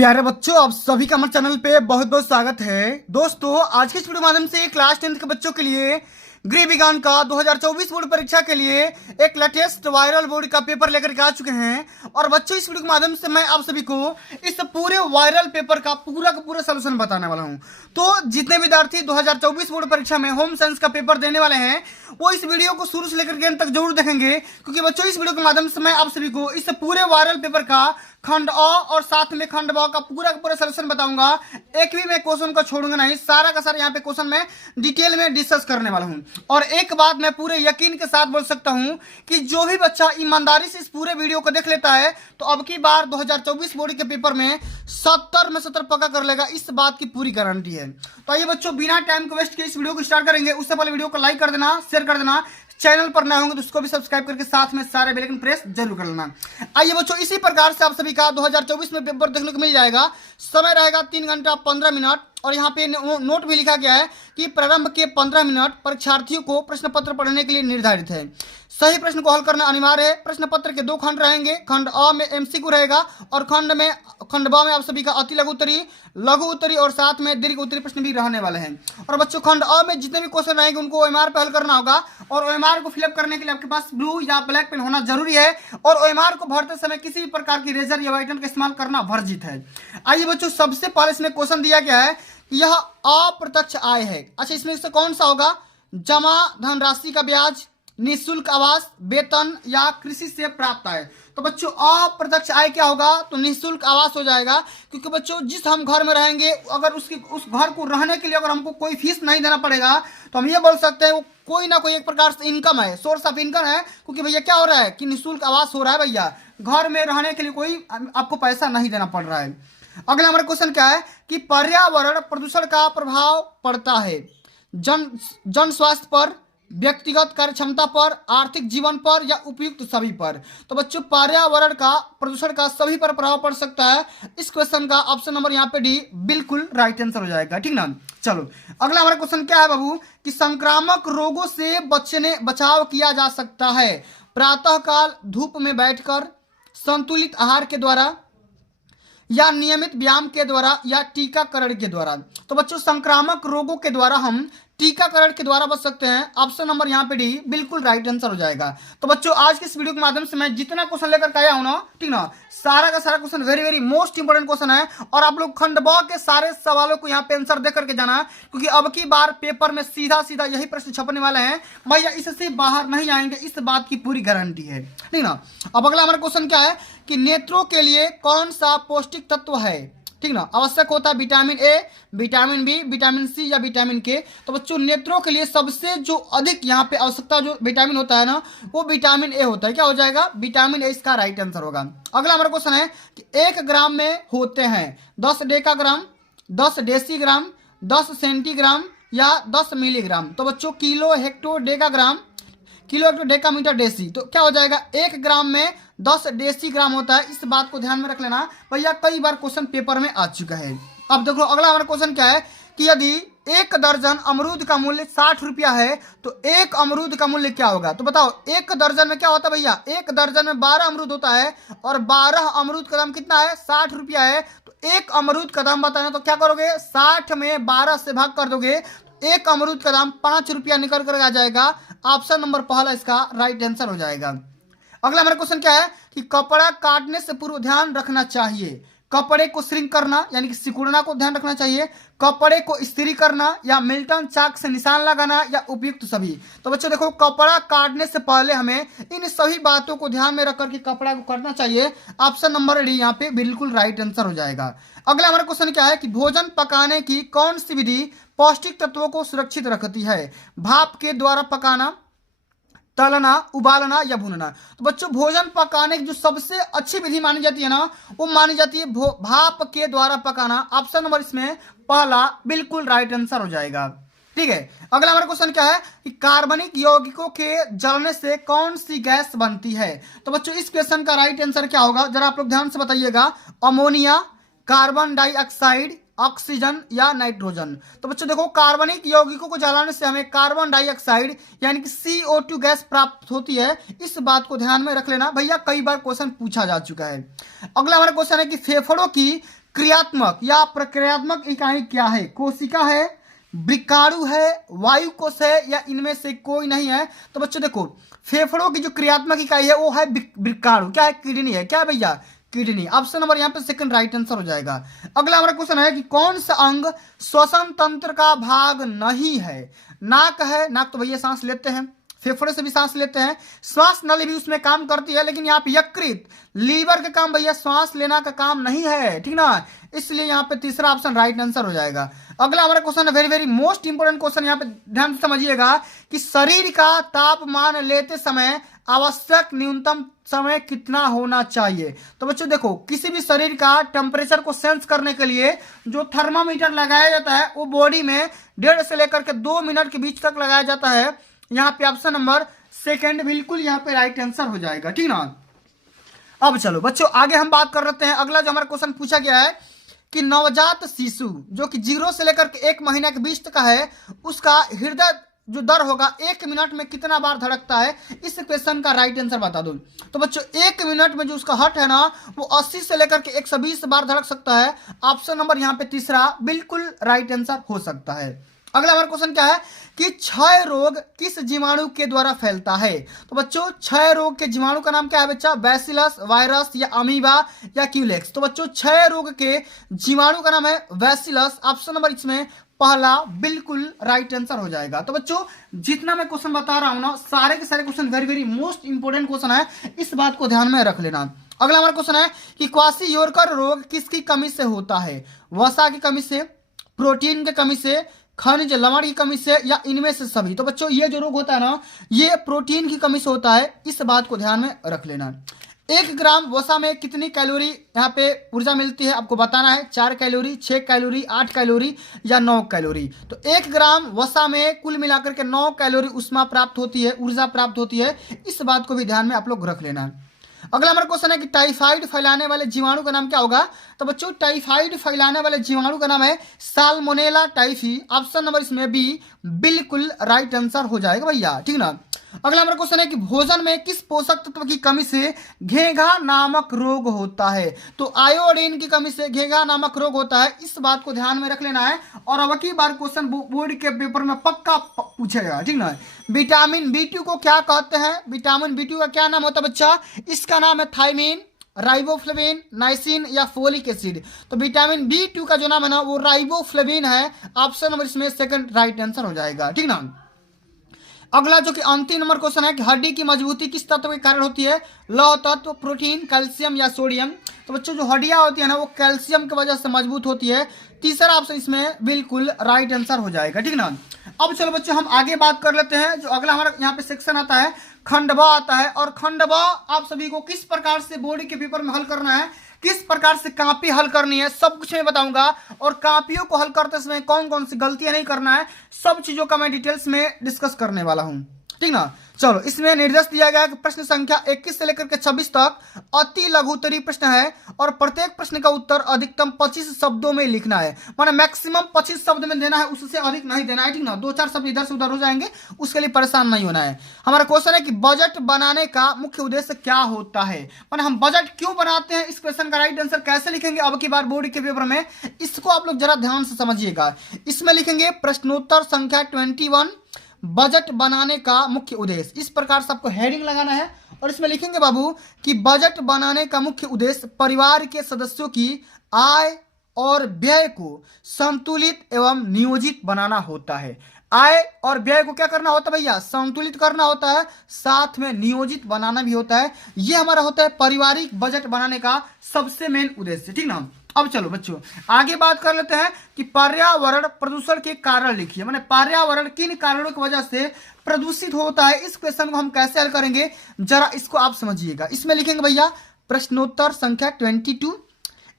प्यारे बच्चों, आप सभी का हमारे चैनल पे बहुत बहुत स्वागत है। दोस्तों, आज के इस वीडियो के माध्यम से क्लास 10th के बच्चों के लिए गृह विज्ञान का 2024 बोर्ड परीक्षा के लिए एक लेटेस्ट वायरल बोर्ड का पेपर लेकर के आ चुके हैं। और बच्चों, इस वीडियो के माध्यम से मैं आप सभी को इस पूरे वायरल पेपर का पूरा सोल्यूशन बताने वाला हूं। तो जितने विद्यार्थी 2024 बोर्ड परीक्षा में होम साइंस का पेपर देने वाले हैं वो इस वीडियो को शुरू से लेकर के अंत तक जरूर देखेंगे, क्योंकि बच्चों इस वीडियो के माध्यम से मैं आप सभी को इस पूरे वायरल पेपर का खंड अ और साथ में खंड ब का पूरा सोल्यूशन बताऊंगा। एक भी मैं क्वेश्चन को छोड़ूंगा नहीं, सारा का सारा यहाँ पे क्वेश्चन मैं डिटेल में डिस्कस करने वाला हूँ। और एक बात मैं पूरे यकीन के साथ बोल सकता हूँ कि जो भी बच्चा ईमानदारी से इस पूरे वीडियो को देख लेता है तो अब की बार 2024 बोर्ड के पेपर में 70 में 70 पक्का कर लेगा, इस बात की पूरी गारंटी है। तो आइए बच्चों, बिना टाइम को वेस्ट किए इस वीडियो को स्टार्ट करेंगे। उससे पहले वीडियो को लाइक कर देना, शेयर कर देना, चैनल पर नए होंगे तो उसको भी सब्सक्राइब करके साथ में सारे बेल आइकन प्रेस जरूर कर लेना। आइए बच्चों, इसी प्रकार से आप सभी का 2024 में पेपर देखने को मिल जाएगा। समय रहेगा 3 घंटा 15 मिनट और यहाँ पे नोट भी लिखा गया है कि प्रारंभ के 15 मिनट परीक्षार्थियों को प्रश्न पत्र पढ़ने के लिए निर्धारित है। सही प्रश्न को हल करना अनिवार्य है। प्रश्न पत्र के 2 खंड रहेंगे। खंड अ में एमसीक्यू रहेगा और खंड ब में आप सभी का अति लघु उत्तरी और साथ में दीर्घ उत्तरी प्रश्न भी रहने वाले हैं। और बच्चों, खंड अ में जितने भी क्वेश्चन रहेंगे उनको ओएमआर पे हल करना होगा और ओएमआर को फिलअप करने के लिए आपके पास ब्लू या ब्लैक पेन होना जरूरी है और ओएमआर को भरते समय किसी भी प्रकार की रेजर या वाइटनर का इस्तेमाल करना वर्जित है। आइए बच्चों, सबसे पहले इसमें क्वेश्चन दिया गया है कि यह अप्रत्यक्ष आय है। अच्छा, इसमें से कौन सा होगा? जमा धनराशि का ब्याज, निःशुल्क आवास, वेतन या कृषि से प्राप्त आय। तो बच्चों, अप्रत्यक्ष आय क्या होगा? तो निःशुल्क आवास हो जाएगा, क्योंकि बच्चों जिस हम घर में रहेंगे अगर उस घर को रहने के लिए अगर हमको कोई फीस नहीं देना पड़ेगा तो हम ये बोल सकते हैं वो कोई ना कोई एक प्रकार से इनकम है, सोर्स ऑफ इनकम है। क्योंकि भैया क्या हो रहा है कि निःशुल्क आवास हो रहा है, भैया घर में रहने के लिए कोई आपको पैसा नहीं देना पड़ रहा है। अगला हमारा क्वेश्चन क्या है कि पर्यावरण प्रदूषण का प्रभाव पड़ता है जन स्वास्थ्य पर, व्यक्तिगत कार्य क्षमता पर, आर्थिक जीवन पर या उपयुक्त सभी पर। तो बच्चों, पर्यावरण का प्रदूषण का सभी पर प्रभाव पड़ सकता है। इस क्वेश्चन का ऑप्शन नंबर यहाँ पे डी बिल्कुल राइट आंसर हो जाएगा। ठीक ना। चलो, अगला हमारा क्वेश्चन क्या है बाबू कि संक्रामक रोगों से बचाव किया जा सकता है प्रातःकाल धूप में बैठकर, संतुलित आहार के द्वारा या नियमित व्यायाम के द्वारा या टीकाकरण के द्वारा। तो बच्चों, संक्रामक रोगों के द्वारा हम टीकाकरण के द्वारा बच सकते हैं। ऑप्शन नंबर यहाँ पे डी बिल्कुल राइट आंसर हो जाएगा। तो बच्चों, आज के इस वीडियो के माध्यम से मैं जितना क्वेश्चन लेकर आया हूं ना, ठीक ना, सारा का सारा question very most important question है और आप लोग खंड ब के सारे सवालों को यहाँ पे आंसर दे करके जाना, क्योंकि अब की बार पेपर में सीधा यही प्रश्न छपने वाले हैं भैया, इससे बाहर नहीं आएंगे, इस बात की पूरी गारंटी है। ठीक ना। अब अगला हमारा क्वेश्चन क्या है कि नेत्रों के लिए कौन सा पौष्टिक तत्व है, ठीक ना, आवश्यक होता है? Vitamin A, vitamin B, vitamin C या विटामिन के। तो बच्चों, नेत्रों के लिए सबसे जो अधिक यहाँ पे आवश्यकता जो विटामिन होता है ना, वो विटामिन ए होता है। क्या हो जाएगा? विटामिन ए इसका राइट आंसर होगा। अगला हमारा क्वेश्चन है कि 1 ग्राम में होते हैं 10 डेकाग्राम, 10 डेसीग्राम, 10 सेंटीग्राम या 10 मिलीग्राम। तो बच्चों, kilo hecto decagram, kilo hecto decametre deci. तो क्या हो जाएगा? 1 ग्राम में 10 डेसीग्राम होता है। इस बात को ध्यान में रख लेना भैया, कई बार क्वेश्चन पेपर में आ चुका है। अब देखो, अगला हमारा क्वेश्चन क्या है कि यदि 1 दर्जन अमरूद का मूल्य 60 रुपया है तो 1 अमरूद का मूल्य क्या होगा? तो बताओ, 1 दर्जन में क्या होता है भैया? 1 दर्जन में 12 अमरूद होता है और 12 अमरूद का दाम कितना है? 60 रुपया है। तो 1 अमरूद का दाम बताना, तो क्या करोगे? 60 में 12 से भाग कर दोगे, 1 अमरूद का दाम 5 रुपया निकल कर आ जाएगा। ऑप्शन नंबर पहला इसका राइट आंसर हो जाएगा। अगला हमारा क्वेश्चन क्या है कि कपड़ा काटने से पूर्व ध्यान रखना चाहिए। कपड़े को श्रिंक करना यानी कि सिकुड़ना को ध्यान रखना चाहिए, कपड़े को इस्त्री करना या मिल्टन चाक से निशान लगाना या उपयुक्त सभी। तो बच्चों देखो, कपड़ा काटने से पहले हमें इन सभी बातों को ध्यान में रखकर के कपड़ा को करना चाहिए। ऑप्शन नंबर डी यहाँ पे बिल्कुल राइट आंसर हो जाएगा। अगला हमारा क्वेश्चन क्या है कि भोजन पकाने की कौन सी विधि पौष्टिक तत्वों को सुरक्षित रखती है? भाप के द्वारा पकाना, तलना, उबालना या भूनना। तो बच्चों, भोजन पकाने की जो सबसे अच्छी विधि मानी जाती है ना, वो मानी जाती है भाप के द्वारा पकाना। ऑप्शन नंबर इसमें पहला बिल्कुल राइट आंसर हो जाएगा। ठीक है। अगला हमारा क्वेश्चन क्या है कि कार्बनिक यौगिकों के जलने से कौन सी गैस बनती है? तो बच्चों, इस क्वेश्चन का राइट आंसर क्या होगा जरा आप लोग ध्यान से बताइएगा। अमोनिया, कार्बन डाइऑक्साइड, ऑक्सीजन या नाइट्रोजन। तो बच्चों देखो, कार्बनिक यौगिकों को जलाने से हमें कार्बन डाइऑक्साइड यानी कि CO2 गैस प्राप्त होती है। इस बात को ध्यान में रख लेना भैया, कई बार क्वेश्चन पूछा जा चुका है। अगला हमारा क्वेश्चन है कि फेफड़ों की क्रियात्मक या प्रक्रियात्मक इकाई क्या है? कोशिका है, वृक्काणु है, वायु कोश है, या इनमें से कोई नहीं है? तो बच्चों देखो, फेफड़ों की जो क्रियात्मक इकाई है वो है वृक्काणु। क्या है? किडनी है। क्या है भैया? किडनी। ऑप्शन नंबर यहाँ पे सेकंड राइट आंसर हो जाएगा। अगला हमारा क्वेश्चन है कि कौन सा अंग श्वसन तंत्र का भाग नहीं है? नाक है। नाक तो भैया सांस लेते हैं, फेफड़े से भी सांस लेते हैं, श्वास नली भी उसमें काम करती है, लेकिन यहाँ पे यकृत, लीवर का काम भैया श्वास लेना का काम नहीं है, ठीक ना। इसलिए यहाँ पे तीसरा ऑप्शन राइट आंसर हो जाएगा। अगला हमारा क्वेश्चन है very very most important question, यहाँ पे ध्यान से समझिएगा कि शरीर का तापमान लेते समय आवश्यक न्यूनतम समय कितना होना चाहिए? तो बच्चों देखो, किसी भी शरीर का टेम्परेचर को सेंस करने के लिए जो थर्मामीटर लगाया जाता है वो बॉडी में 1.5 से लेकर के 2 मिनट के बीच तक लगाया जाता है। यहाँ पे ऑप्शन नंबर सेकंड बिल्कुल यहाँ पे राइट आंसर हो जाएगा, ठीक ना। अब चलो बच्चों आगे हम बात कर लेते हैं। अगला जो हमारा क्वेश्चन पूछा गया है कि नवजात शिशु जो कि 0 से लेकर के 1 महीना के बीच तक का है, उसका हृदय जो दर होगा 1 मिनट में कितना बार धड़कता है? इस क्वेश्चन का राइट आंसर बता दो। तो बच्चों 1 मिनट में जो उसका हार्ट है ना वो 80 से लेकर के 120 बार धड़क सकता है। ऑप्शन नंबर यहाँ पे तीसरा बिल्कुल राइट आंसर हो सकता है। अगला हमारा क्वेश्चन क्या है कि क्षय रोग किस जीवाणु के द्वारा फैलता है? तो बच्चों क्षय रोग के जीवाणु का नाम क्या है बच्चा? बैसिलस, वायरस, या अमीबा, या क्यूलेक्स? तो बच्चों क्षय रोग के जीवाणु का नाम है बैसिलस। ऑप्शन नंबर इसमें पहला बिल्कुल राइट आंसर हो जाएगा। तो बच्चों जितना मैं क्वेश्चन बता रहा हूं ना, सारे के सारे question very very most important question है, इस बात को ध्यान में रख लेना। अगला हमारा क्वेश्चन है कि क्वाशीयोरकर रोग किसकी कमी से होता है? वसा की कमी से, प्रोटीन की कमी से, खनिज लवण की कमी से, या इनमें से सभी? तो बच्चों ये जो रोग होता है ना ये प्रोटीन की कमी से होता है, इस बात को ध्यान में रख लेना। 1 ग्राम वसा में कितनी कैलोरी यहाँ पे ऊर्जा मिलती है? आपको बताना है। 4 कैलोरी, 6 कैलोरी, 8 कैलोरी, या 9 कैलोरी? तो 1 ग्राम वसा में कुल मिलाकर के 9 कैलोरी उष्मा प्राप्त होती है, ऊर्जा प्राप्त होती है, इस बात को भी ध्यान में आप लोग रख लेना। अगला हमारा क्वेश्चन है कि टाइफाइड फैलाने वाले जीवाणु का नाम क्या होगा? तो बच्चों टाइफाइड फैलाने वाले जीवाणु का नाम है साल्मोनेला टाइफी। ऑप्शन नंबर इसमें बी बिल्कुल राइट आंसर हो जाएगा भैया, ठीक ना। अगला हमारा क्वेश्चन है कि भोजन में किस पोषक तत्व की कमी से घेघा नामक रोग होता है? तो आयोडीन की कमी से घेघा नामक रोग होता है, इस बात को ध्यान में रख लेना है। और अब की बार क्वेश्चन बोर्ड के पेपर में पक्का पूछेगा, ठीक ना। विटामिन B2 को क्या कहते हैं? विटामिन B2 का क्या नाम होता है बच्चा? इसका नाम है थायमीन, राइबोफ्लेविन, नाइसिन, या फोलिक एसिड? तो विटामिन B2 का जो नाम है ना वो राइबोफ्लेविन है। ऑप्शन नंबर इसमें सेकंड राइट आंसर हो जाएगा, ठीक ना। अगला जो कि अंतिम नंबर क्वेश्चन है कि हड्डी की मजबूती किस तत्व के कारण होती है? लौह तत्व, प्रोटीन, कैल्शियम, या सोडियम? तो बच्चों जो हड्डियां होती है ना वो कैल्शियम की वजह से मजबूत होती है। तीसरा ऑप्शन इसमें बिल्कुल राइट आंसर हो जाएगा, ठीक ना। अब चलो बच्चों हम आगे बात कर लेते हैं। जो अगला हमारा यहाँ पे सेक्शन आता है खंड ब आता है, और खंड ब आप सभी को किस प्रकार से बोर्ड के पेपर में हल करना है, किस प्रकार से कापी हल करनी है, सब कुछ मैं बताऊंगा। और कापियों को हल करते समय कौन कौन सी गलतियां नहीं करना है, सब चीजों का मैं डिटेल्स में डिस्कस करने वाला हूं, ठीक ना। चलो इसमें निर्देश दिया गया है कि प्रश्न संख्या 21 से लेकर के 26 तक अति लघुत्तरी प्रश्न है, और प्रत्येक प्रश्न का उत्तर अधिकतम 25 शब्दों में लिखना है। माने मैक्सिमम 25 शब्द में देना है, उससे अधिक नहीं देना है, ठीक ना। 2-4 शब्द इधर से उधर हो जाएंगे, उसके लिए परेशान नहीं होना है। हमारा क्वेश्चन है कि बजट बनाने का मुख्य उद्देश्य क्या होता है? माने हम बजट क्यों बनाते हैं, इस क्वेश्चन का राइट आंसर कैसे लिखेंगे अब की बार बोर्ड के पेपर में, इसको आप लोग जरा ध्यान से समझिएगा। इसमें लिखेंगे प्रश्नोत्तर संख्या 21 बजट बनाने का मुख्य उद्देश्य, इस प्रकार से आपको हेडिंग लगाना है। और इसमें लिखेंगे बाबू कि बजट बनाने का मुख्य उद्देश्य परिवार के सदस्यों की आय और व्यय को संतुलित एवं नियोजित बनाना होता है। आय और व्यय को क्या करना होता है भैया? संतुलित करना होता है, साथ में नियोजित बनाना भी होता है। ये हमारा होता है पारिवारिक बजट बनाने का सबसे मेन उद्देश्य, ठीक ना। अब चलो बच्चों आगे बात कर लेते हैं कि पर्यावरण प्रदूषण के कारण लिखिए। माने पर्यावरण किन कारणों की वजह से प्रदूषित होता है, इस क्वेश्चन को हम कैसे हल करेंगे जरा इसको आप समझिएगा। इसमें लिखेंगे भैया प्रश्नोत्तर संख्या 22,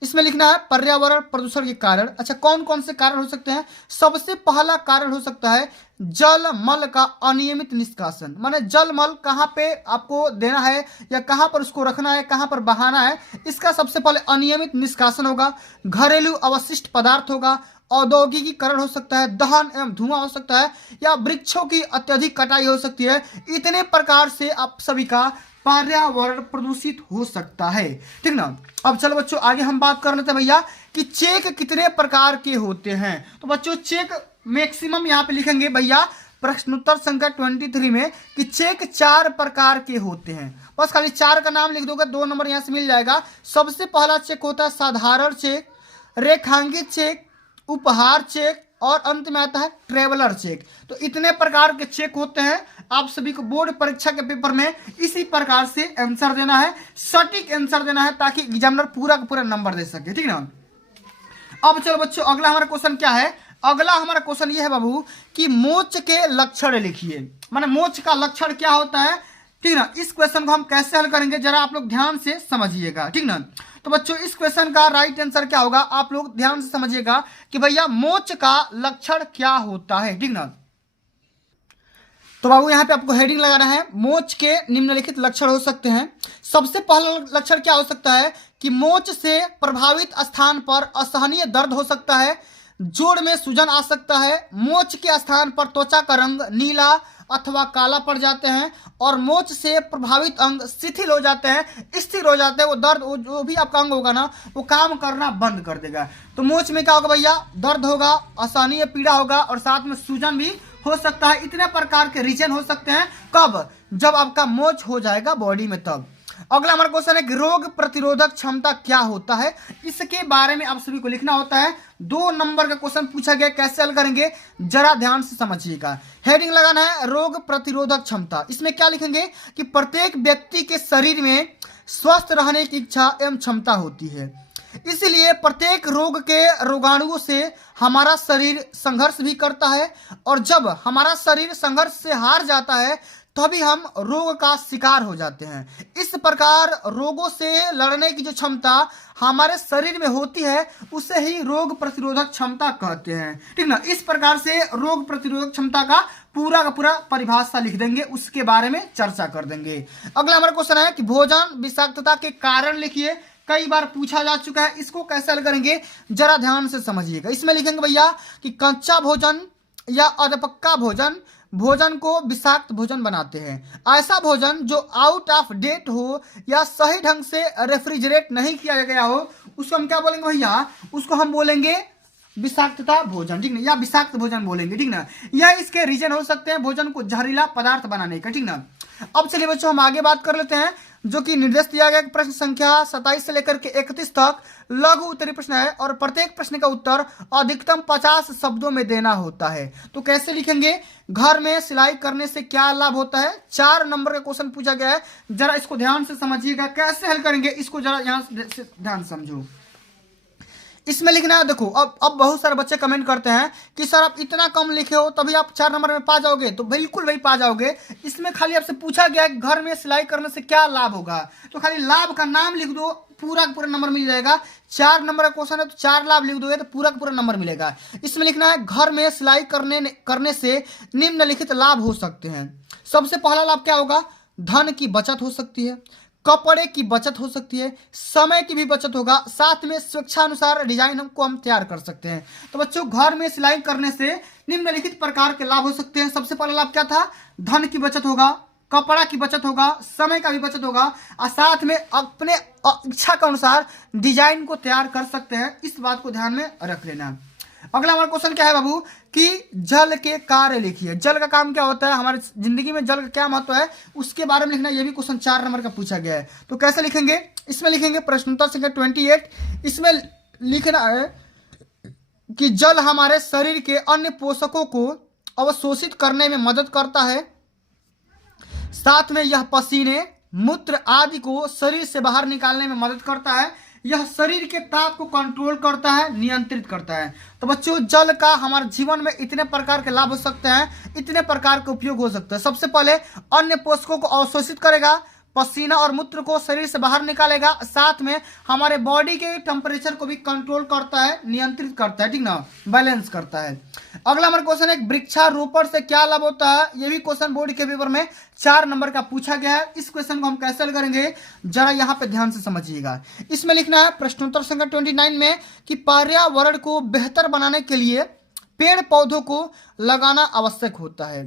इसमें लिखना है पर्यावरण प्रदूषण के कारण। अच्छा कौन कौन से कारण हो सकते हैं? सबसे पहला कारण हो सकता है जल मल का अनियमित निष्कासन। माने जल मल कहाँ पे आपको देना है या कहाँ पर उसको रखना है, कहाँ पर बहाना है, इसका सबसे पहले अनियमित निष्कासन होगा। घरेलू अवशिष्ट पदार्थ होगा, औद्योगिकीकरण हो सकता है, दहन एवं धुआं हो सकता है, या वृक्षों की अत्यधिक कटाई हो सकती है। इतने प्रकार से आप सभी का पर्यावरण प्रदूषित हो सकता है, ठीक ना। अब चलो बच्चों आगे हम बात कर लेते हैं भैया कि चेक कितने प्रकार के होते हैं। तो बच्चों चेक मैक्सिमम यहाँ पे लिखेंगे भैया प्रश्नोत्तर संख्या 23 में कि चेक 4 प्रकार के होते हैं। बस खाली 4 का नाम लिख दोगे 2 नंबर यहाँ से मिल जाएगा। सबसे पहला चेक होता है साधारण चेक, रेखांकित चेक, उपहार चेक और अंत में आता है ट्रेवलर चेक। तो इतने प्रकार के चेक होते हैं। आप सभी को बोर्ड परीक्षा के पेपर में इसी प्रकार से आंसर देना है, सटीक आंसर देना है, ताकि एग्जामिनर पूरा का पूरा नंबर दे सके, ठीक ना। अब चलो बच्चों अगला हमारा क्वेश्चन क्या है। अगला हमारा क्वेश्चन ये है बाबू कि मोच के लक्षण लिखिए। माने मोच का लक्षण क्या होता है, ठीक ना। इस क्वेश्चन को हम कैसे हल करेंगे जरा आप लोग ध्यान से समझिएगा, ठीक ना। तो बच्चों इस क्वेश्चन का राइट आंसर क्या होगा, आप लोग ध्यान से समझिएगा कि भैया मोच का लक्षण क्या होता है, ठीक ना। तो बाबू यहाँ पे आपको हेडिंग लगाना है, मोच के निम्नलिखित लक्षण हो सकते हैं। सबसे पहला लक्षण क्या हो सकता है कि मोच से प्रभावित स्थान पर असहनीय दर्द हो सकता है, जोड़ में सूजन आ सकता है, मोच के स्थान पर त्वचा का रंग नीला अथवा काला पड़ जाते हैं और मोच से प्रभावित अंग शिथिल हो जाते हैं, स्थिर हो जाते हैं। वो दर्द जो भी आपका अंग होगा ना वो काम करना बंद कर देगा। तो मोच में क्या होगा भैया, दर्द होगा, असहनीय पीड़ा होगा और साथ में सूजन भी हो सकता है। इतने प्रकार के रीजन हो सकते हैं, कब, जब आपका मोच हो जाएगा बॉडी में तब। अगला हमारा क्वेश्चन है कि रोग प्रतिरोधक क्षमता क्या होता है, इसके बारे में आप सभी को लिखना होता है। 2 नंबर का क्वेश्चन पूछा गया, कैसे हल करेंगे जरा ध्यान से समझिएगा। हेडिंग लगाना है रोग प्रतिरोधक क्षमता। इसमें क्या लिखेंगे कि प्रत्येक व्यक्ति के शरीर में स्वस्थ रहने की इच्छा एवं क्षमता होती है, इसलिए प्रत्येक रोग के रोगाणुओं से हमारा शरीर संघर्ष भी करता है और जब हमारा शरीर संघर्ष से हार जाता है तभी हम रोग का शिकार हो जाते हैं। इस प्रकार रोगों से लड़ने की जो क्षमता हमारे शरीर में होती है उसे ही रोग प्रतिरोधक क्षमता कहते हैं, ठीक ना। इस प्रकार से रोग प्रतिरोधक क्षमता का पूरा परिभाषा लिख देंगे, उसके बारे में चर्चा कर देंगे। अगला हमारा क्वेश्चन है कि भोजन विषाक्तता के कारण लिखिए। कई बार पूछा जा चुका है, इसको कैसे हल करेंगे जरा ध्यान से समझिएगा। इसमें लिखेंगे भैया कि कच्चा भोजन या अधपक्का भोजन भोजन को विषाक्त भोजन बनाते हैं। ऐसा भोजन जो आउट ऑफ डेट हो या सही ढंग से रेफ्रिजरेट नहीं किया गया हो उसको हम क्या बोलेंगे भैया, उसको हम बोलेंगे विषाक्तता भोजन, ठीक ना, या विषाक्त भोजन बोलेंगे, ठीक ना। यह इसके रीजन हो सकते हैं भोजन को जहरीला पदार्थ बनाने का, ठीक ना। अब चलिए बच्चों हम आगे बात कर लेते हैं, जो कि निर्देश दिया गया प्रश्न संख्या 27 से लेकर के 31 तक लघु उत्तरीय प्रश्न है और प्रत्येक प्रश्न का उत्तर अधिकतम 50 शब्दों में देना होता है। तो कैसे लिखेंगे, घर में सिलाई करने से क्या लाभ होता है। 4 नंबर का क्वेश्चन पूछा गया है, जरा इसको ध्यान से समझिएगा। कैसे हल करेंगे इसको जरा यहाँ से ध्यान समझो। इसमें लिखना है, देखो अब बहुत सारे बच्चे कमेंट करते हैं कि सर आप इतना कम लिखे हो तभी आप 4 नंबर में पा जाओगे। तो बिल्कुल वही पा जाओगे। इसमें खाली आपसे पूछा गया है घर में सिलाई करने से क्या लाभ होगा, तो खाली लाभ का नाम लिख दो, पूरा नंबर मिल जाएगा। 4 नंबर का क्वेश्चन है तो 4 लाभ लिख दोगे तो पूरा नंबर मिलेगा। इसमें लिखना है घर में सिलाई करने से निम्नलिखित लाभ हो सकते हैं। सबसे पहला लाभ क्या होगा, धन की बचत हो सकती है, कपड़े की बचत हो सकती है, समय की भी बचत होगा, साथ में स्वेच्छानुसार डिजाइन को हम तैयार कर सकते हैं। तो बच्चों घर में सिलाई करने से निम्नलिखित प्रकार के लाभ हो सकते हैं। सबसे पहला लाभ क्या था, धन की बचत होगा, कपड़ा की बचत होगा, समय का भी बचत होगा और साथ में अपने इच्छा के अनुसार डिजाइन को तैयार कर सकते हैं। इस बात को ध्यान में रख लेना। अगला हमारा क्वेश्चन क्या है बाबू कि जल के कार्य लिखिए। जल का काम क्या होता है, हमारी जिंदगी में जल का क्या महत्व है उसके बारे में लिखना। यह भी क्वेश्चन 4 नंबर का पूछा गया है। तो कैसे लिखेंगे, इसमें लिखेंगे प्रश्नोत्तर संख्या 28। इसमें लिखना है कि जल हमारे शरीर के अन्य पोषकों को अवशोषित करने में मदद करता है, साथ में यह पसीने मूत्र आदि को शरीर से बाहर निकालने में मदद करता है, यह शरीर के ताप को कंट्रोल करता है, नियंत्रित करता है। तो बच्चों जल का हमारे जीवन में इतने प्रकार के लाभ हो सकते हैं, इतने प्रकार के उपयोग हो सकते हैं। सबसे पहले अन्य पोषकों को अवशोषित करेगा, पसीना और मूत्र को शरीर से बाहर निकालेगा, साथ में हमारे बॉडी के टेम्परेचर को भी कंट्रोल करता है, नियंत्रित करता है, ठीक ना, बैलेंस करता है। अगला हमारा क्वेश्चन है वृक्षारोपण से क्या लाभ होता है। ये भी क्वेश्चन बोर्ड के पेपर में 4 नंबर का पूछा गया है। इस क्वेश्चन को हम कैसे हल करेंगे जरा यहाँ पे ध्यान से समझिएगा। इसमें लिखना है प्रश्नोत्तर संख्या 29 में कि पर्यावरण को बेहतर बनाने के लिए पेड़ पौधों को लगाना आवश्यक होता है,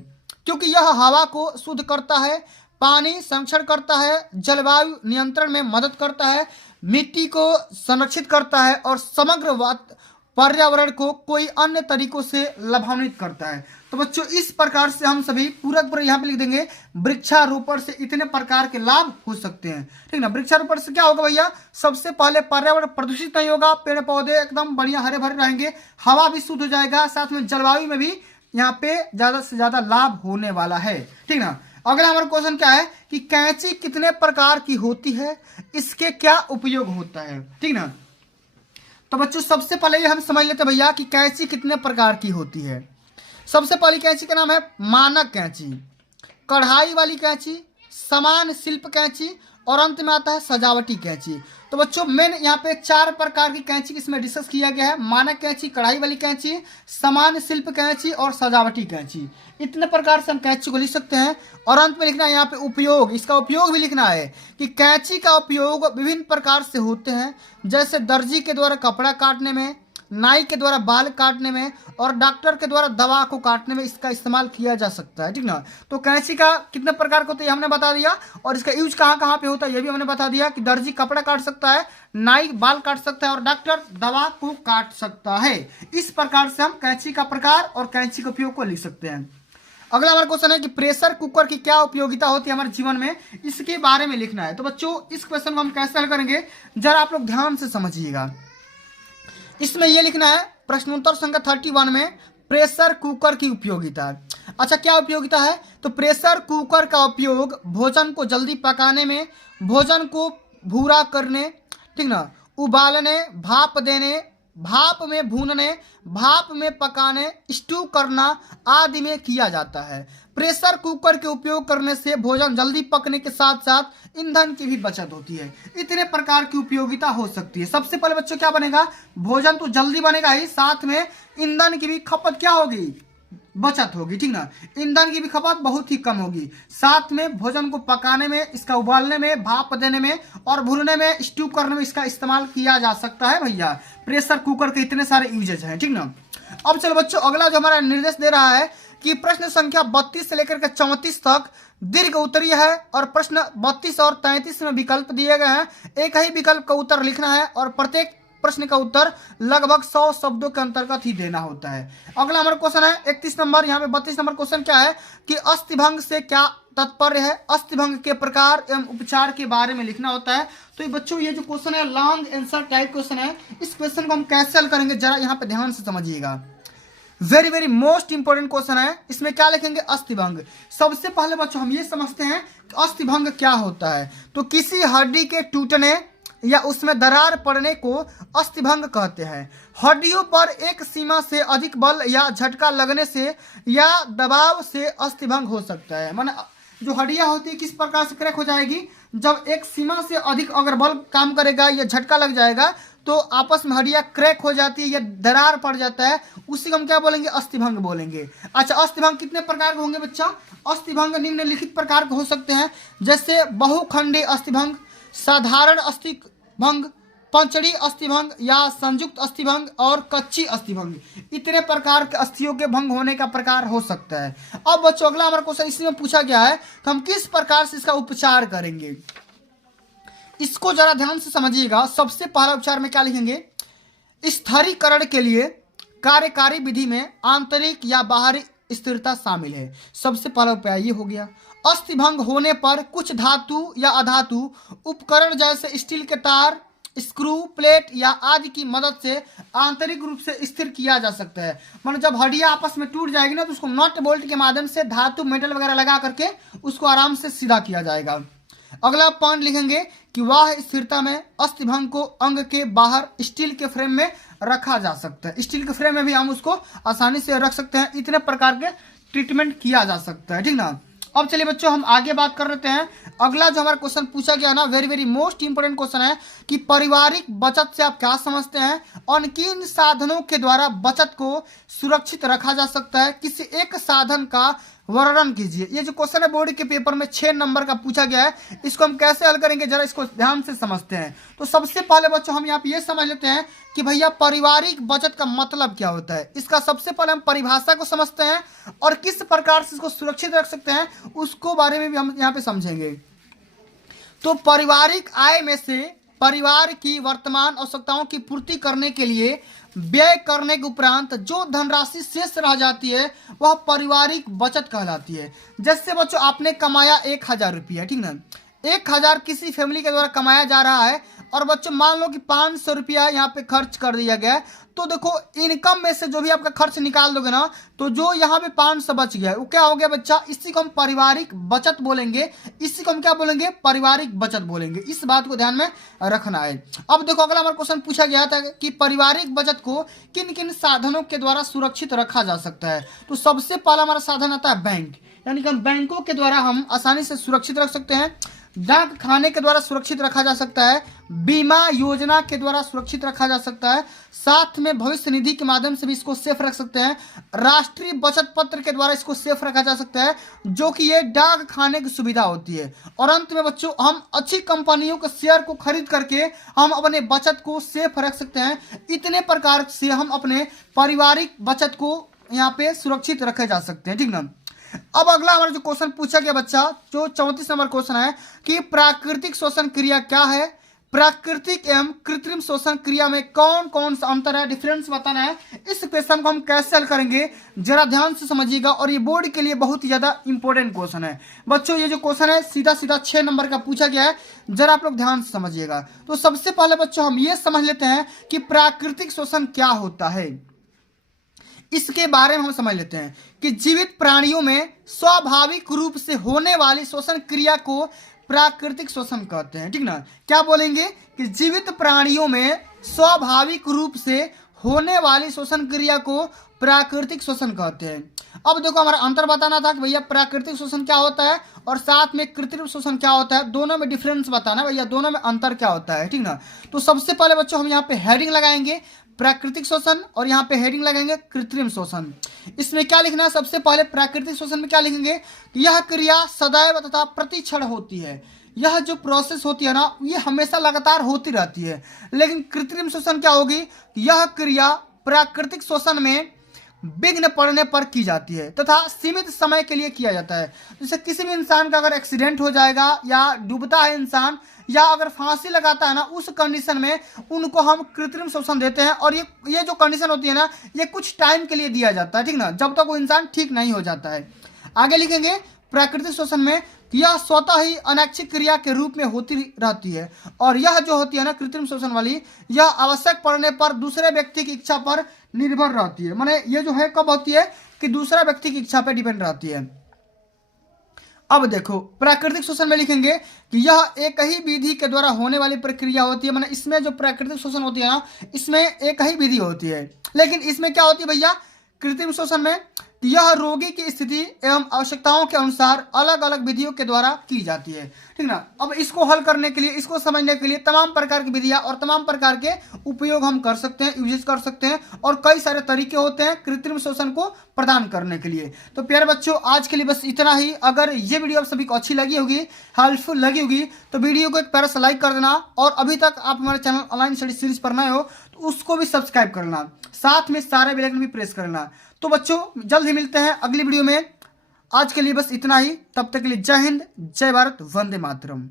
क्योंकि यह हवा को शुद्ध करता है, पानी संरक्षण करता है, जलवायु नियंत्रण में मदद करता है, मिट्टी को संरक्षित करता है और समग्र पर्यावरण को कोई अन्य तरीकों से लाभान्वित करता है। तो बच्चों इस प्रकार से हम सभी पूरा यहाँ पे लिख देंगे, वृक्षारोपण से इतने प्रकार के लाभ हो सकते हैं। ठीक ना, वृक्षारोपण से क्या होगा भैया, सबसे पहले पर्यावरण प्रदूषित नहीं होगा, पेड़ पौधे एकदम बढ़िया हरे भरे रहेंगे, हवा भी शुद्ध हो जाएगा, साथ में जलवायु में भी यहाँ पे ज्यादा से ज्यादा लाभ होने वाला है। ठीक ना, अगला हमारा क्वेश्चन क्या है कि कैंची कितने प्रकार की होती है, इसके क्या उपयोग होता है। ठीक ना, तो बच्चों सबसे पहले ये हम समझ लेते हैं भैया कि कैंची कितने प्रकार की होती है। सबसे पहली कैंची का नाम है मानक कैंची, कढ़ाई वाली कैंची, समान शिल्प कैंची और अंत में आता है सजावटी कैंची। तो बच्चों मेन यहाँ पे 4 प्रकार की कैंची इसमें डिस्कस किया गया है, मानक कैंची, कढ़ाई वाली कैंची, समान शिल्प कैंची और सजावटी कैंची। इतने प्रकार से हम कैंची को लिख सकते हैं। और अंत में लिखना है यहाँ पे उपयोग, इसका उपयोग भी लिखना है कि कैंची का उपयोग विभिन्न प्रकार से होते हैं, जैसे दर्जी के द्वारा कपड़ा काटने में, नाई के द्वारा बाल काटने में और डॉक्टर के द्वारा दवा को काटने में इसका इस्तेमाल किया जा सकता है। ठीक ना, तो कैंची का कितने प्रकार के होते हैं हमने बता दिया, और इसका यूज कहाँ कहाँ पे होता है ये भी हमने बता दिया कि दर्जी कपड़ा काट सकता है, नाई बाल काट सकता है और डॉक्टर दवा को काट सकता है। इस प्रकार से हम कैंची का प्रकार और कैंची के उपयोग को लिख सकते हैं। अगला हमारा क्वेश्चन है कि प्रेशर कुकर की क्या उपयोगिता होती है हमारे जीवन में, इसके बारे में लिखना है। तो बच्चों इस क्वेश्चन को हम कैसे हल करेंगे जरा आप लोग ध्यान से समझिएगा। इसमें यह लिखना है प्रश्नोत्तर संख्या 31 में प्रेशर कुकर की उपयोगिता। अच्छा क्या उपयोगिता है, तो प्रेशर कुकर का उपयोग भोजन को जल्दी पकाने में, भोजन को भूरा करने, ठीक ना, उबालने, भाप देने, भाप में भूनने, भाप में पकाने, स्टू करना आदि में किया जाता है। प्रेशर कुकर के उपयोग करने से भोजन जल्दी पकने के साथ साथ ईंधन की भी बचत होती है। इतने प्रकार की उपयोगिता हो सकती है। सबसे पहले बच्चों क्या बनेगा, भोजन तो जल्दी बनेगा ही, साथ में ईंधन की भी खपत क्या होगी, बचत होगी। ठीक ना, ईंधन की भी खपत बहुत ही कम होगी, साथ में भोजन को पकाने में, इसका उबालने में, भाप देने में और भूनने में, स्टू करने में इसका इस्तेमाल किया जा सकता है। भैया प्रेशर कुकर के इतने सारे यूजेज हैं। ठीक ना, अब चलो बच्चों अगला जो हमारा निर्देश दे रहा है कि प्रश्न संख्या 32 से लेकर के 34 तक दीर्घ उत्तरीय है और प्रश्न 32 और 33 में विकल्प दिए गए हैं। एक ही विकल्प का उत्तर लिखना है और प्रत्येक प्रश्न का उत्तर लगभग 100 शब्दों के अंतर्गत ही देना होता है। अगला हमारा क्वेश्चन है 31 नंबर, यहाँ पे 32 नंबर क्वेश्चन क्या है कि अस्थिभंग से क्या तात्पर्य है, अस्थिभंग के प्रकार एवं उपचार के बारे में लिखना होता है। तो ये बच्चों ये जो क्वेश्चन है लॉन्ग आंसर टाइप क्वेश्चन है, इस क्वेश्चन को हम कैसे हल करेंगे जरा यहाँ पे ध्यान से समझिएगा। Very very most important question है। इसमें क्या लिखेंगे, अस्थिभंग। सबसे पहले बच्चों हम ये समझते हैं कि अस्थिभंग क्या होता है। तो किसी हड्डी के टूटने या उसमें दरार पड़ने को अस्थिभंग कहते हैं। हड्डियों पर एक सीमा से अधिक बल या झटका लगने से या दबाव से अस्थिभंग हो सकता है। माने जो हड्डियां होती है किस प्रकार से क्रैक हो जाएगी, जब एक सीमा से अधिक अगर बल काम करेगा या झटका लग जाएगा तो आपस में हड्डियां क्रैक हो जाती है या दरार पड़ जाता है, उसी को हम क्या बोलेंगे, अस्थिभंग बोलेंगे। अच्छा अस्थिभंग कितने प्रकार के होंगे बच्चा, अस्थिभंग निम्नलिखित प्रकार के हो सकते हैं, जैसे बहुखंडी अस्थिभंग, साधारण अस्थिभंग, पंचड़ी अस्थिभंग या संयुक्त अस्थिभंग और कच्ची अस्थिभंग। इतने प्रकार के अस्थियों के भंग होने का प्रकार हो सकता है। अब बच्चों अगला हमारा क्वेश्चन इसी में पूछा गया है तो हम किस प्रकार से इसका उपचार करेंगे, इसको जरा ध्यान से समझिएगा। सबसे पहला उपचार में क्या लिखेंगे, स्थिरीकरण के लिए कार्यकारी विधि में आंतरिक या बाहरी स्थिरता शामिल है। सबसे पहला उपाय ये हो गया। अस्थिभंग होने पर कुछ धातु या अधातु उपकरण जैसे स्टील के तार, स्क्रू, प्लेट या आदि की मदद से आंतरिक रूप से स्थिर किया जा सकता है। मतलब जब हड्डियां आपस में टूट जाएगी ना तो उसको नट बोल्ट के माध्यम से धातु मेटल वगैरह लगा करके उसको आराम से सीधा किया जाएगा। अगला पॉइंट लिखेंगे कि वह स्थिरता में अस्थिभंग को अंग के बाहर स्टील के फ्रेम में रखा जा सकता है। स्टील के फ्रेम में भी हम उसको आसानी से रख सकते हैं। इतने प्रकार के ट्रीटमेंट किया जा सकता है। ठीक ना, अब चलिए बच्चों हम आगे बात कर लेते हैं। अगला जो हमारा क्वेश्चन पूछा गया ना, very very most important question है कि पारिवारिक बचत से आप क्या समझते हैं और किन साधनों के द्वारा बचत को सुरक्षित रखा जा सकता है, किसी एक साधन का वर्णन कीजिए। ये जो क्वेश्चन है बोर्ड के पेपर में 6 नंबर का पूछा गया है, इसको हम कैसे हल करेंगे जरा इसको ध्यान से समझते हैं। तो सबसे पहले बच्चों हम यहाँ पे ये समझ लेते हैं कि भैया पारिवारिक बचत का मतलब क्या होता है। इसका सबसे पहले हम परिभाषा को समझते हैं और किस प्रकार से इसको सुरक्षित रख सकते हैं उसको बारे में भी हम यहाँ पे समझेंगे। तो पारिवारिक आय में से परिवार की वर्तमान आवश्यकताओं की पूर्ति करने के लिए व्यय करने के उपरांत जो धनराशि शेष रह जाती है वह पारिवारिक बचत कहलाती है। जैसे बच्चों आपने कमाया 1,000 रुपया, ठीक ना, 1,000 किसी फैमिली के द्वारा कमाया जा रहा है और बच्चों मान लो कि 500 रुपया यहाँ पे खर्च कर दिया गया है, तो देखो इनकम में से जो भी आपका खर्च निकाल दोगे ना, तो जो यहाँ पे 500 बच गया है वो क्या हो गया बच्चा, इसी को हम पारिवारिक बचत बोलेंगे। इसी को हम क्या बोलेंगे, पारिवारिक बचत बोलेंगे। इस बात को ध्यान में रखना है। अब देखो अगला हमारा क्वेश्चन पूछा गया था कि पारिवारिक बचत को किन किन साधनों के द्वारा सुरक्षित रखा जा सकता है। तो सबसे पहला हमारा साधन आता है बैंक, यानी कि हम बैंकों के द्वारा हम आसानी से सुरक्षित रख सकते हैं। डाक खाने के द्वारा सुरक्षित रखा जा सकता है। बीमा योजना के द्वारा सुरक्षित रखा जा सकता है। साथ में भविष्य निधि के माध्यम से भी इसको सेफ रख सकते हैं। राष्ट्रीय बचत पत्र के द्वारा इसको सेफ रखा जा सकता है, जो कि ये डाक खाने की सुविधा होती है। और अंत में बच्चों हम अच्छी कंपनियों के शेयर को खरीद करके हम अपने बचत को सेफ रख सकते हैं। इतने प्रकार से हम अपने पारिवारिक बचत को यहाँ पे सुरक्षित रखे जा सकते हैं, ठीक ना। अब अगला हमारा जो क्वेश्चन पूछा गया बच्चा, जो 34 नंबर क्वेश्चन है कि प्राकृतिक श्वसन क्रिया क्या है। प्राकृतिक एवं कृत्रिम श्वसन क्रिया में कौन कौन सा अंतर है, डिफरेंस बताना है। इस क्वेश्चन को हम कैसे हल करेंगे जरा ध्यान से समझिएगा, और ये बोर्ड के लिए बहुत ही ज्यादा इंपॉर्टेंट क्वेश्चन है बच्चों। ये जो क्वेश्चन है सीधा सीधा 6 नंबर का पूछा गया है, जरा आप लोग ध्यान से समझिएगा। तो सबसे पहले बच्चों हम ये समझ लेते हैं कि प्राकृतिक श्वसन क्या होता है। इसके बारे में हम समझ लेते हैं कि जीवित प्राणियों में स्वाभाविक रूप से होने वाली श्वसन क्रिया को प्राकृतिक श्वसन कहते हैं, ठीक ना। क्या बोलेंगे कि जीवित प्राणियों में स्वाभाविक रूप से होने वाली श्वसन क्रिया को प्राकृतिक श्वसन कहते हैं। अब देखो हमारा अंतर बताना था कि भैया प्राकृतिक श्वसन क्या होता है और साथ में कृत्रिम श्वसन क्या होता है, दोनों में डिफरेंस बताना भैया, दोनों में अंतर क्या होता है, ठीक ना। तो सबसे पहले बच्चों हम यहाँ पे हेडिंग लगाएंगे प्राकृतिक श्वसन और यहाँ पे हेडिंग लगाएंगे कृत्रिम श्वसन। इसमें क्या लिखना है, सबसे पहले प्राकृतिक श्वसन में क्या लिखेंगे, यह क्रिया सदैव तथा प्रतिक्षण होती है। यह जो प्रोसेस होती है ना, ये हमेशा लगातार होती रहती है। लेकिन कृत्रिम श्वसन क्या होगी, यह क्रिया प्राकृतिक श्वसन में विघ्न पड़ने पर की जाती है तथा सीमित समय के लिए किया जाता है। जैसे किसी भी इंसान का अगर एक्सीडेंट हो जाएगा या डूबता है इंसान या अगर फांसी लगाता है ना, उस कंडीशन में उनको हम कृत्रिम श्वसन देते हैं। और ये जो कंडीशन होती है ना, ये कुछ टाइम के लिए दिया जाता है, ठीक ना, जब तक वो इंसान ठीक नहीं हो जाता है। आगे लिखेंगे प्राकृतिक श्वसन में यह स्वतः ही अनैच्छिक क्रिया के रूप में होती रहती है, और यह जो होती है ना कृत्रिम श्वसन वाली, यह आवश्यक पड़ने पर दूसरे व्यक्ति की इच्छा पर निर्भर रहती है। माने ये जो है कब होती है कि दूसरा व्यक्ति की इच्छा पर डिपेंड रहती है। अब देखो प्राकृतिक श्वसन में लिखेंगे कि यह एक ही विधि के द्वारा होने वाली प्रक्रिया होती है। माने इसमें जो प्राकृतिक श्वसन होती है ना, इसमें एक ही विधि होती है। लेकिन इसमें क्या होती है भैया, कृत्रिम श्वसन में यह रोगी की स्थिति एवं आवश्यकताओं के अनुसार अलग अलग विधियों के द्वारा की जाती है, ठीक ना। अब इसको हल करने के लिए, इसको समझने के लिए तमाम प्रकार की विधियां और तमाम प्रकार के उपयोग हम कर सकते हैं, यूजेस कर सकते हैं, और कई सारे तरीके होते हैं कृत्रिम श्वसन को प्रदान करने के लिए। तो प्यारे बच्चों आज के लिए बस इतना ही। अगर ये वीडियो आप सभी को अच्छी लगी होगी, हेल्पफुल लगी होगी, तो वीडियो को एक प्यारा सा लाइक कर देना, और अभी तक आप हमारे चैनल ऑनलाइन स्टडी सीरीज पर नए हो तो उसको भी सब्सक्राइब करना, साथ में सारे बेल आइकन भी प्रेस करना। तो बच्चों जल्द ही मिलते हैं अगली वीडियो में। आज के लिए बस इतना ही, तब तक के लिए जय हिंद, जय भारत, वंदे मातरम।